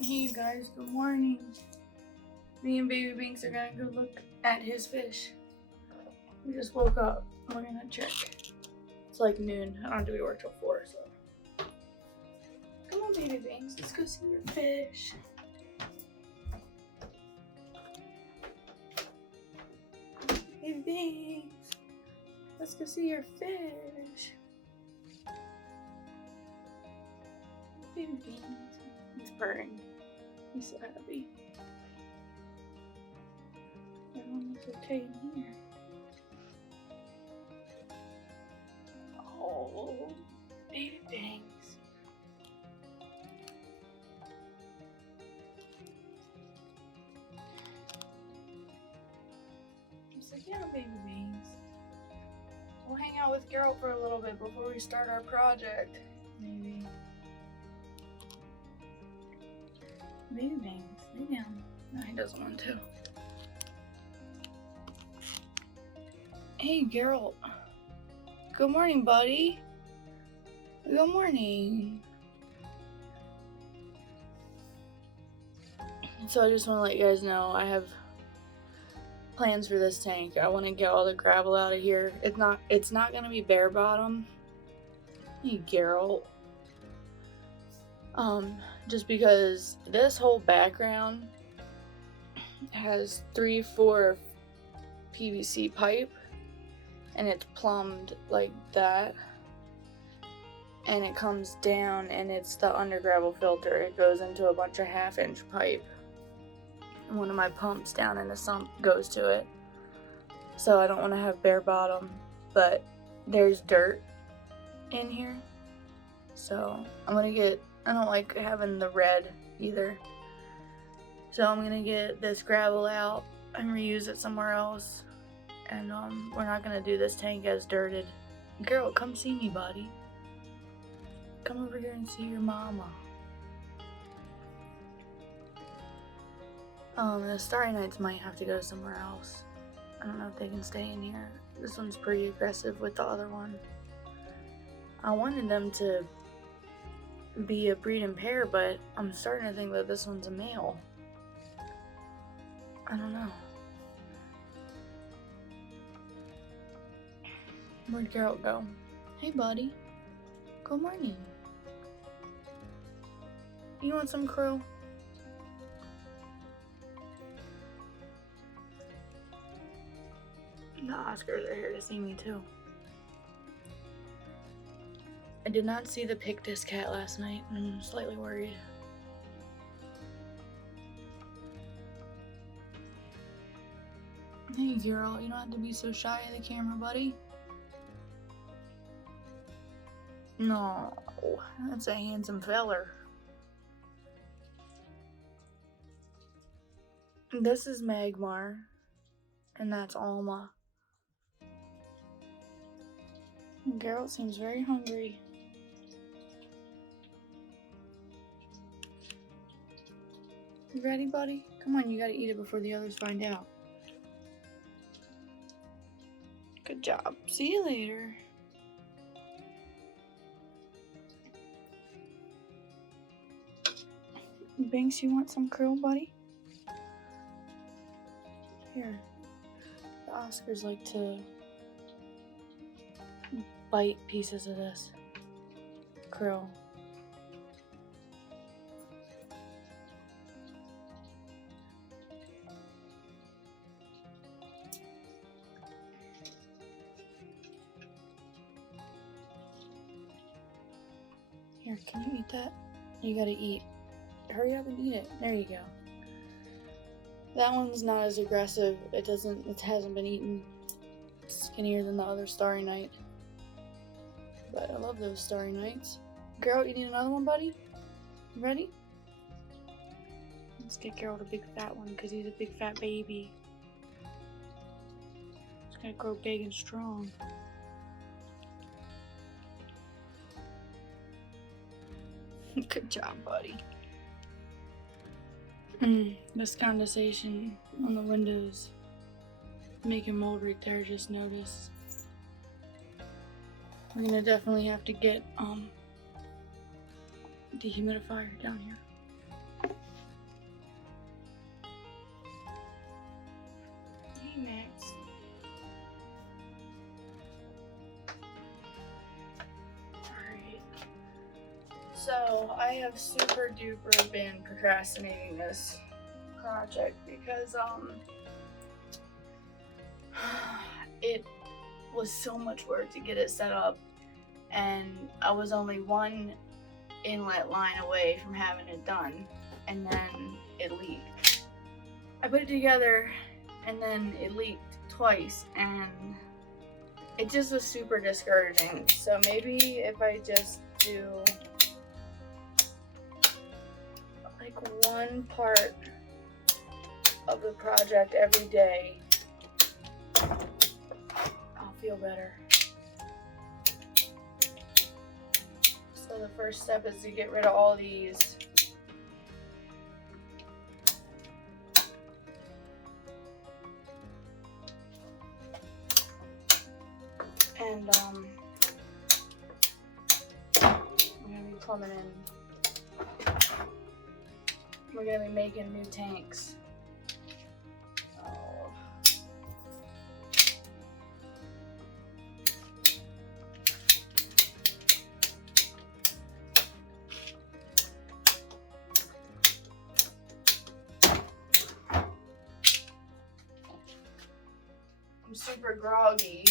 Hey you guys, good morning. Me and Baby Binks are gonna go look at his fish. We just woke up. We're gonna check. It's like noon. I don't have to be to work till 4, so. Come on, Baby Binks, let's go see your fish. Baby Binks, let's go see your fish. Baby Binks, he's purring. He's so happy. Everyone's okay in here. Oh, Baby Binks. Sit down, Baby Binks. We'll hang out with Geralt for a little bit before we start our project. Maybe. Baby Binks, lay down. No, he doesn't want to. Hey, Geralt. Good morning, buddy. Good morning. So I just want to let you guys know I have plans for this tank. I want to get all the gravel out of here. It's not going to be bare bottom. Hey, Geralt. Just because this whole background has 3-4 PVC pipe and it's plumbed like that, and it comes down and it's the under gravel filter. It goes into a bunch of 1/2-inch pipe, and one of my pumps down in the sump goes to it. So I don't want to have bare bottom, but there's dirt in here, so I don't like having the red either. So I'm gonna get this gravel out and reuse it somewhere else. And we're not gonna do this tank as dirted. Girl, come see me, buddy. Come over here and see your mama. The Starry Nights might have to go somewhere else. I don't know if they can stay in here. This one's pretty aggressive with the other one. I wanted them to be a breed and pair, but I'm starting to think that this one's a male. I don't know. Where'd Geralt go? Hey, buddy. Good morning. You want some crew? The Oscars are here to see me too. I did not see the Pictus cat last night, and I'm slightly worried. Hey, Geralt, you don't have to be so shy of the camera, buddy. No, that's a handsome feller. This is Magmar, and that's Alma. Geralt seems very hungry. You ready, buddy? Come on, you gotta eat it before the others find out. Good job. See you later. Binks, you want some krill, buddy? Here. The Oscars like to bite pieces of this krill. Here, can you eat that? You gotta eat. Hurry up and eat it. There you go. That one's not as aggressive. It hasn't been eaten. It's skinnier than the other Starry Night. But I love those Starry Nights. Geralt, you need another one, buddy? You ready? Let's get Geralt a big fat one because he's a big fat baby. He's gonna grow big and strong. Good job, buddy. This condensation on the windows making mold right there, just noticed. We're gonna definitely have to get dehumidifier down here. So I have super duper been procrastinating this project because it was so much work to get it set up, and I was only one inlet line away from having it done, and then it leaked. I put it together and then it leaked twice, and it just was super discouraging. So maybe if I just do like one part of the project every day, I'll feel better. So the first step is to get rid of all these. And I'm gonna be plumbing in. We're gonna be making new tanks. Oh. I'm super groggy,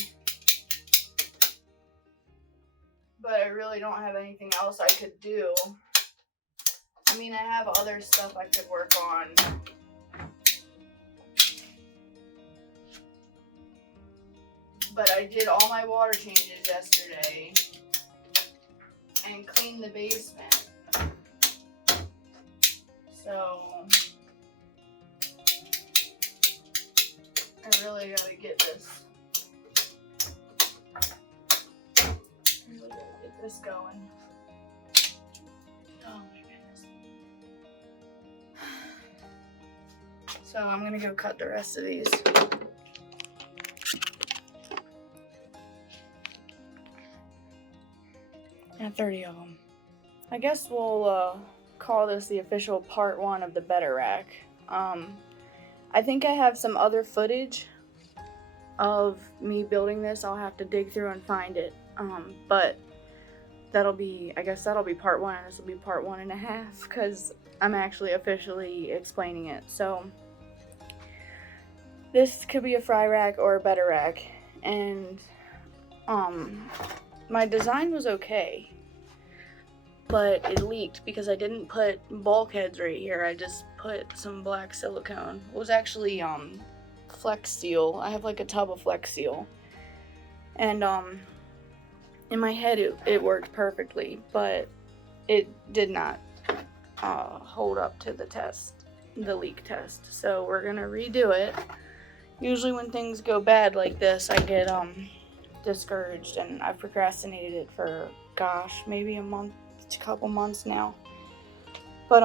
but I really don't have anything else I could do. I mean, I have other stuff I could work on. But I did all my water changes yesterday and cleaned the basement. So I really gotta get this. Really gotta get this going. Oh my goodness. So I'm gonna go cut the rest of these. And 30 of them. I guess we'll call this the official part 1 of the Betta rack. I think I have some other footage of me building this. I'll have to dig through and find it. But I guess that'll be part 1, and this will be part 1.5, because I'm actually officially explaining it. So this could be a fry rack or a Betta rack, and my design was okay, but it leaked because I didn't put bulkheads right here. I just put some black silicone. It was actually Flex Seal. I have like a tub of Flex Seal, and in my head it worked perfectly, but it did not hold up to the leak test. So we're gonna redo it. Usually when things go bad like this, I get discouraged, and I've procrastinated it for, gosh, maybe a couple months now. But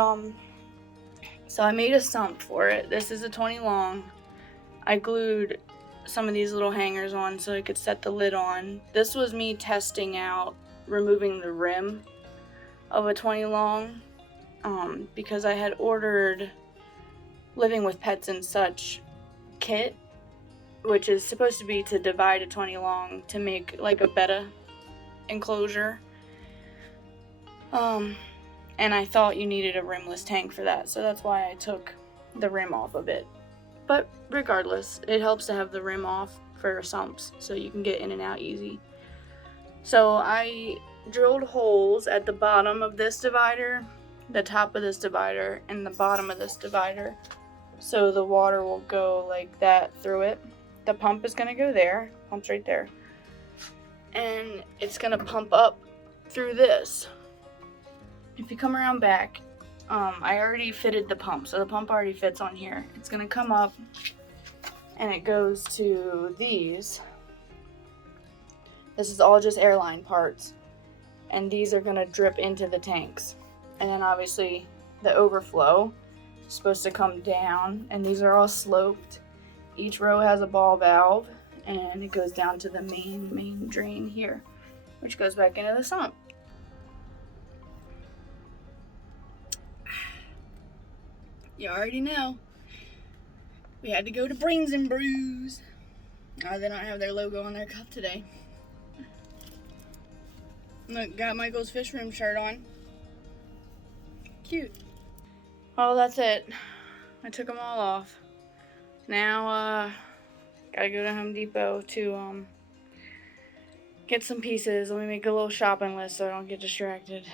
so I made a sump for it. This is a 20 long. I glued some of these little hangers on so I could set the lid on. This was me testing out removing the rim of a 20 long, because I had ordered Living with Pets and Such kit, which is supposed to be to divide a 20 long to make like a Betta enclosure. And I thought you needed a rimless tank for that, so that's why I took the rim off of it. But regardless, it helps to have the rim off for sumps so you can get in and out easy. So I drilled holes at the bottom of this divider, the top of this divider, and the bottom of this divider, so the water will go like that through it. The pump is going to go there, pump's right there, and it's going to pump up through this. If you come around back, I already fitted the pump, so the pump already fits on here. It's going to come up, and it goes to these. This is all just airline parts, and these are going to drip into the tanks. And then obviously the overflow is supposed to come down, and these are all sloped. Each row has a ball valve, and it goes down to the main drain here, which goes back into the sump. You already know. We had to go to Brains and Brews. They don't have their logo on their cup today. Look, got Michael's Fish Room shirt on. Cute. Well, that's it. I took them all off. Now, gotta go to Home Depot to get some pieces. Let me make a little shopping list so I don't get distracted.